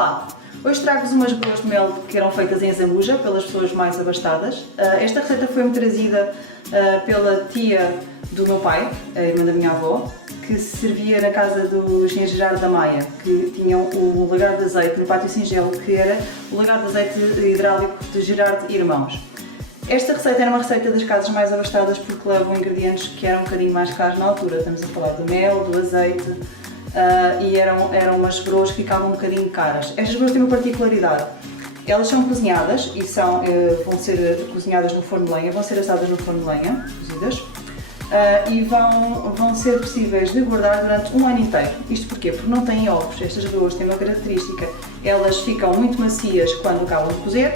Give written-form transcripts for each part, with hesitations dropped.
Olá! Hoje trago-vos umas boas de mel que eram feitas em Zambuja pelas pessoas mais abastadas. Esta receita foi-me trazida pela tia do meu pai, a irmã da minha avó, que se servia na casa do engenheiro Gerardo da Maia, que tinham o lagar de azeite no Pátio Singelo, que era o lagar de azeite hidráulico de Gerardo e Irmãos. Esta receita era uma receita das casas mais abastadas porque levam ingredientes que eram um bocadinho mais caros na altura. Estamos a falar do mel, do azeite e eram umas broas que ficavam um bocadinho caras. Estas broas têm uma particularidade. Elas são cozinhadas e vão ser cozinhadas no forno de lenha, vão ser assadas no forno de lenha, cozidas, e vão ser possíveis de guardar durante um ano inteiro. Isto porquê? Porque não têm ovos. Estas broas têm uma característica, elas ficam muito macias quando acabam de cozer,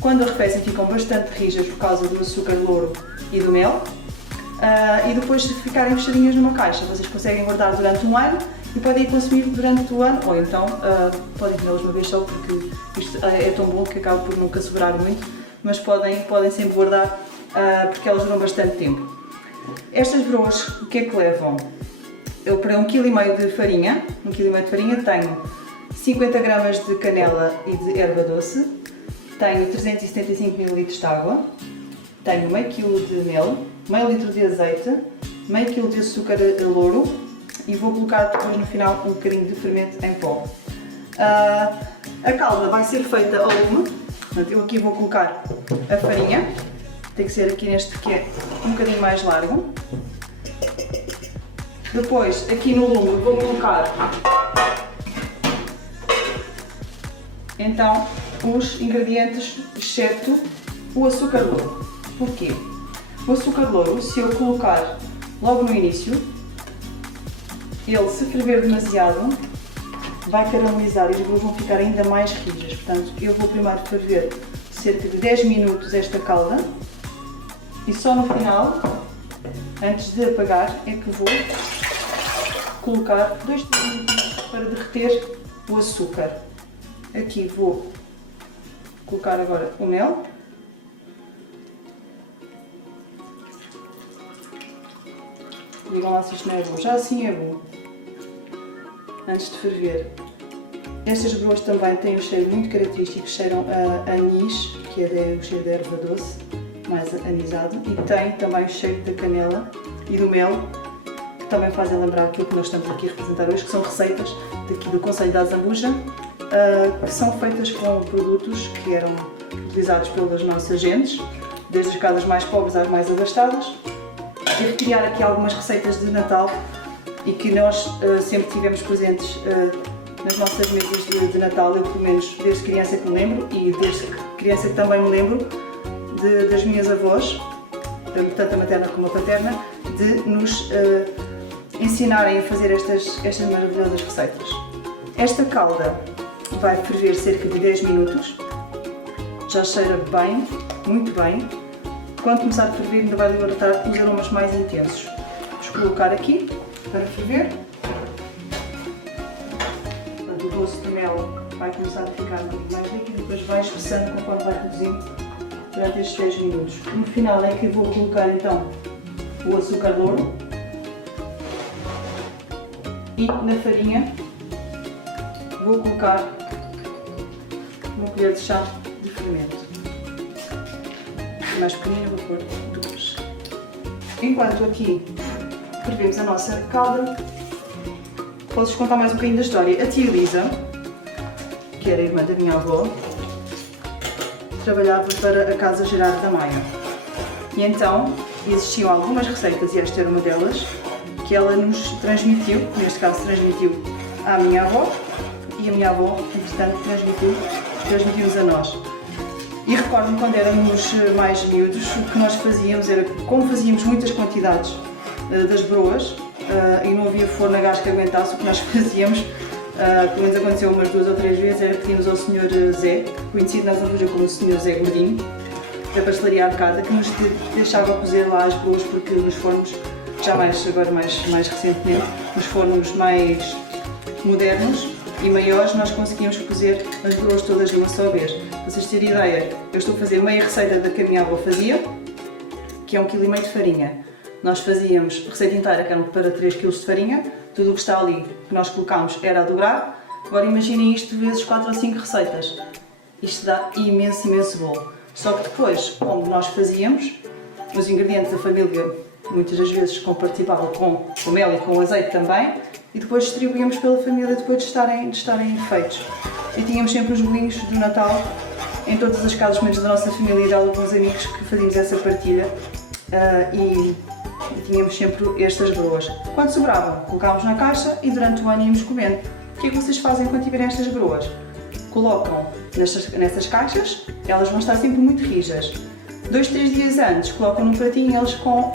quando arrefecem ficam bastante rijas por causa do açúcar louro e do mel, e depois de ficarem fechadinhas numa caixa, vocês conseguem guardar durante um ano e podem consumir durante o ano, ou então podem comê-las uma vez só, porque isto é tão bom que acaba por nunca sobrar muito, mas podem sempre guardar porque elas duram bastante tempo. Estas broas, o que é que levam? Eu para 1,5 kg de farinha, 1,5 kg de farinha tenho 50 gramas de canela e de erva doce, tenho 375 ml de água, tenho meio quilo de mel, meio litro de azeite, meio quilo de açúcar louro e vou colocar depois no final um bocadinho de fermento em pó. A calda vai ser feita ao lume, portanto eu aqui vou colocar a farinha, tem que ser aqui neste que é um bocadinho mais largo. Depois aqui no lume vou colocar então os ingredientes exceto o açúcar louro. Porquê? O açúcar louro, se eu colocar logo no início, ele se ferver demasiado vai caramelizar e as broas vão ficar ainda mais rijas. Portanto, eu vou primeiro ferver cerca de 10 minutos esta calda e só no final, antes de apagar, é que vou colocar 2 minutos para derreter o açúcar. Aqui vou colocar agora o mel. Digam lá se isto não é bom. Já assim é bom. Antes de ferver. Estas broas também têm um cheiro muito característico, cheiram a anis, que é o cheiro da erva doce, mais anisado, e tem também o cheiro da canela e do mel, que também fazem lembrar aquilo que nós estamos aqui a representar hoje, que são receitas daqui do Concelho da Zambuja, que são feitas com produtos que eram utilizados pelas nossas gentes, desde as casas mais pobres às mais abastadas, e recriar aqui algumas receitas de Natal e que nós sempre tivemos presentes nas nossas mesas de Natal. Eu pelo menos desde criança que me lembro e desde criança que também me lembro das minhas avós, tanto a materna como a paterna, de nos ensinarem a fazer estas maravilhosas receitas. Esta calda vai ferver cerca de 10 minutos, já cheira bem, muito bem. Quando começar a ferver ainda vai libertar os aromas mais intensos. Vamos colocar aqui para ferver. Portanto, o doce de mel vai começar a ficar um pouco mais líquido e depois vai espessando conforme vai reduzindo durante estes 10 minutos. No final é que vou colocar então o açúcar louro e na farinha vou colocar uma colher de chá de fermento. Mais pequenina, vou pôr 2. Enquanto aqui fervemos a nossa calda, posso-vos contar mais um bocadinho da história. A tia Elisa, que era a irmã da minha avó, trabalhava para a casa Gerardo da Maia. E então existiam algumas receitas, e esta era uma delas, que ela nos transmitiu, neste caso transmitiu à minha avó, e a minha avó, entretanto, transmitiu-nos a nós. E recordo-me quando éramos mais miúdos, o que nós fazíamos era, como fazíamos muitas quantidades das broas e não havia forno a gás que aguentasse, o que nós fazíamos, pelo menos aconteceu umas 2 ou 3 vezes, era pedimos ao Sr. Zé, conhecido na Zambuja como o Sr. Zé Gordinho, da pastelaria Arcada, que nos deixava cozer lá as broas, porque nos fornos, agora mais recentemente, nos fornos mais modernos e maiores, nós conseguimos cozer as broas todas de uma só vez. Para vocês terem ideia, eu estou a fazer meia receita da que a minha avó fazia, que é 1,5 kg de farinha. Nós fazíamos receita inteira, que eram para 3 kg de farinha, tudo o que está ali que nós colocámos era a dobrar, Agora imaginem isto vezes 4 ou 5 receitas. Isto dá imenso, imenso bolo. Só que depois, como nós fazíamos, os ingredientes da família muitas das vezes compartilhavam com o mel e com o azeite também, e depois distribuíamos pela família depois de estarem feitos. E tínhamos sempre os bolinhos do Natal em todas as casas, menos da nossa família e de alguns amigos que fazíamos essa partilha. E tínhamos sempre estas broas. Quando sobravam, colocávamos na caixa e durante o ano íamos comendo. O que é que vocês fazem quando tiverem estas broas? Colocam nestas caixas, elas vão estar sempre muito rijas. 2, 3 dias antes colocam num pratinho e eles com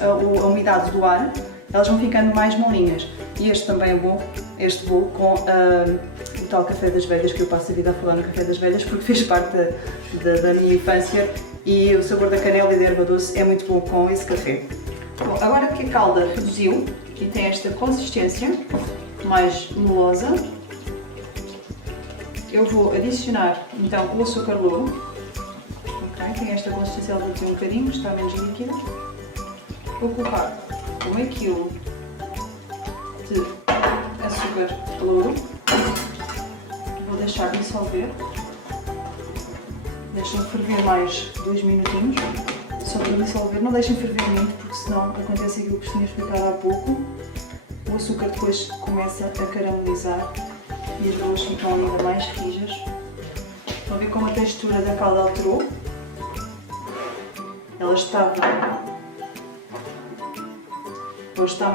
a umidade do ar, elas vão ficando mais molinhas. E este também é bom, este bolo com o tal café das velhas, que eu passo a vida a falar no café das velhas porque fez parte da minha infância, e o sabor da canela e da erva doce é muito bom com esse café. Bom, agora que a calda reduziu e tem esta consistência mais melosa, eu vou adicionar então o açúcar louro. Tem esta consistência, ela aqui um bocadinho, está menos líquida. Vou colocar 1 kg de açúcar louro. Vou deixar dissolver. Deixem ferver mais 2 minutinhos. Só para dissolver, não deixem ferver muito, porque senão acontece aquilo que tinha explicado há pouco. O açúcar depois começa a caramelizar e as bolas ficam ainda mais rijas. Estão a ver como a textura da calda alterou? Ela estava, hoje está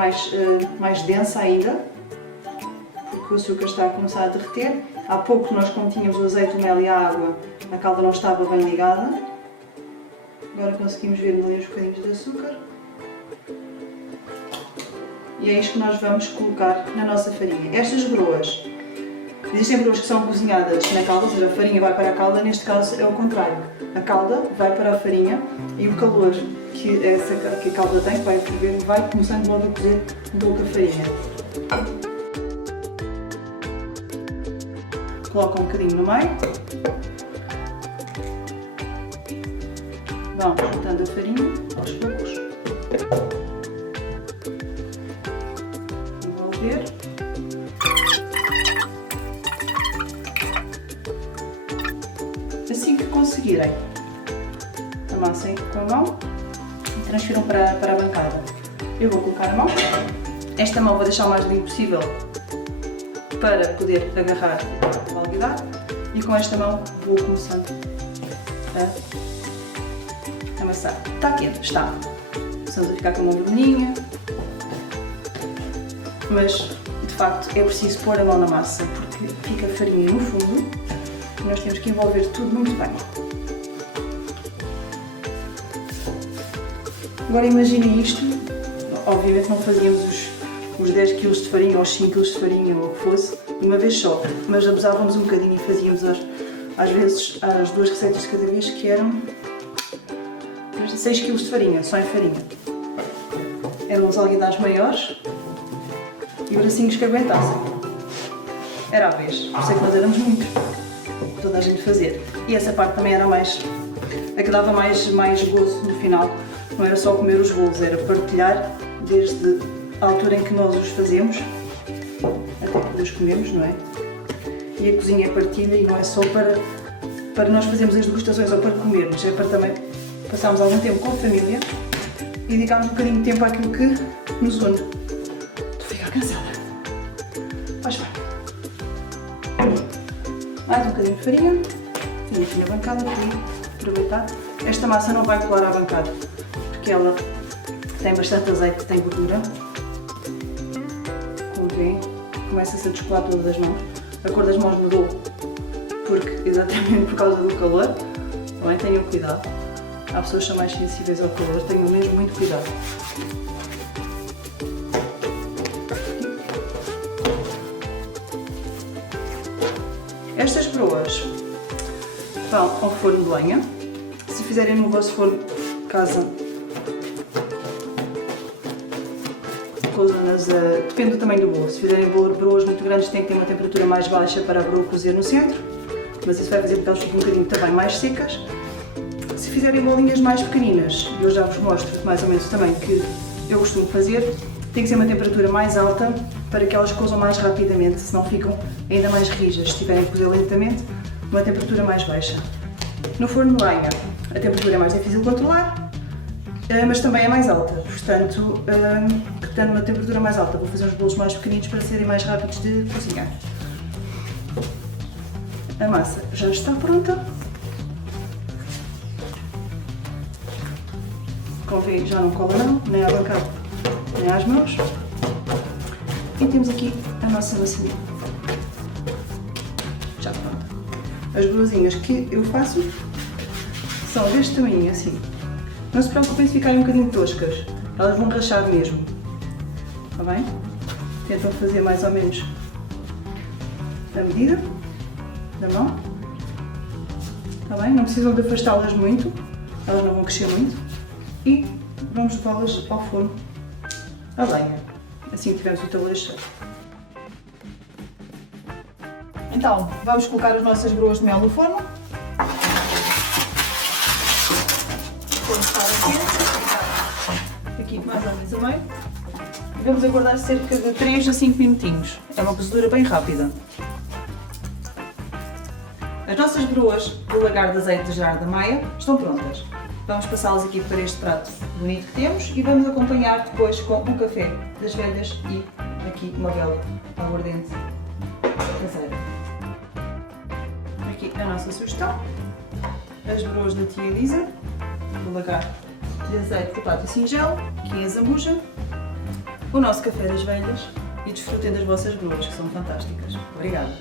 mais densa ainda, porque o açúcar está a começar a derreter. Há pouco nós, como tínhamos o azeite, o mel e a água, a calda não estava bem ligada. Agora conseguimos ver ali uns bocadinhos de açúcar. E é isto que nós vamos colocar na nossa farinha. Estas broas, existem broas que são cozinhadas na calda, ou seja, a farinha vai para a calda, neste caso é o contrário. A calda vai para a farinha e o calor que a calda tem, que vai ferver, vai começando logo a cozer um pouco a farinha. Coloca um bocadinho no meio. Vão juntando a farinha aos poucos. Envolver. Assim que conseguirem, amassem com a mão e transfiram para a bancada. Eu vou colocar a mão. Esta mão vou deixar o mais limpo possível para poder agarrar a validade, e com esta mão vou começando a amassar. Está quente? Está. Estamos a ficar com a mão vermelhinha, mas de facto é preciso pôr a mão na massa porque fica a farinha no fundo. Nós temos que envolver tudo muito bem. Agora imaginem isto, obviamente não fazíamos os 10 kg de farinha ou os 5 kg de farinha ou o que fosse, de uma vez só, mas abusávamos um bocadinho e fazíamos às vezes as 2 receitas de cada vez, que eram 6 kg de farinha, só em farinha. Eram os alguidares maiores e bracinhos que aguentassem. Era a vez, por isso é que nós éramos muitos. Toda a gente fazer. E essa parte também era a que dava mais gozo no final. Não era só comer os bolos, era partilhar desde a altura em que nós os fazemos até que os comemos, não é? E a cozinha é partilha e não é só para nós fazermos as degustações ou para comermos, é para também passarmos algum tempo com a família e dedicarmos um bocadinho de tempo àquilo que nos une. Estou a ficar cansada. Faz bem. Mais um bocadinho de farinha, tenho aqui na bancada, podia aproveitar. Esta massa não vai colar à bancada, porque ela tem bastante azeite, tem gordura. Como veem, começa-se a descolar todas as mãos. A cor das mãos mudou, exatamente por causa do calor. Também tenham cuidado. Há pessoas que são mais sensíveis ao calor, tenham mesmo muito cuidado. Estas broas vão ao forno de lenha. Se fizerem no vosso forno de casa, depende do tamanho do bolo. Se fizerem broas muito grandes, tem que ter uma temperatura mais baixa para a broa cozer no centro, mas isso vai fazer com que elas fiquem um bocadinho também mais secas. Se fizerem bolinhas mais pequeninas, e eu já vos mostro mais ou menos o tamanho que eu costumo fazer, tem que ser uma temperatura mais alta para que elas cozam mais rapidamente, senão ficam ainda mais rijas se tiverem que cozer lentamente, uma temperatura mais baixa. No forno de lenha, a temperatura é mais difícil de controlar, mas também é mais alta, portanto, tendo uma temperatura mais alta, vou fazer uns bolos mais pequeninos para serem mais rápidos de cozinhar. A massa já está pronta. Como vê, já não cola não, nem à bancada, nem às mãos. E temos aqui a nossa massinha. Já pronta. As bolosinhas que eu faço são deste tamanho, assim. Não se preocupem se ficarem um bocadinho toscas, elas vão rachar mesmo. Está bem? Tentam fazer mais ou menos a medida da mão. Está bem? Não precisam de afastá-las muito, elas não vão crescer muito. E vamos levá-las ao forno a lenha. Assim tivemos o tabuleiro cheio. Então, vamos colocar as nossas broas de mel no forno. O forno está aqui mais ou menos a meio. E vamos aguardar cerca de 3 a 5 minutinhos. É uma cozedura bem rápida. As nossas broas do lagar de azeite de Gerardo da Maia estão prontas. Vamos passá-las aqui para este prato bonito que temos e vamos acompanhar depois com um café das velhas e aqui uma vela aguardente caseira. Aqui a nossa sugestão, as broas da tia Elisa, do lagar de azeite de pata singelo, aqui em Zambuja, o nosso café das velhas e desfrutem das vossas broas que são fantásticas. Obrigada!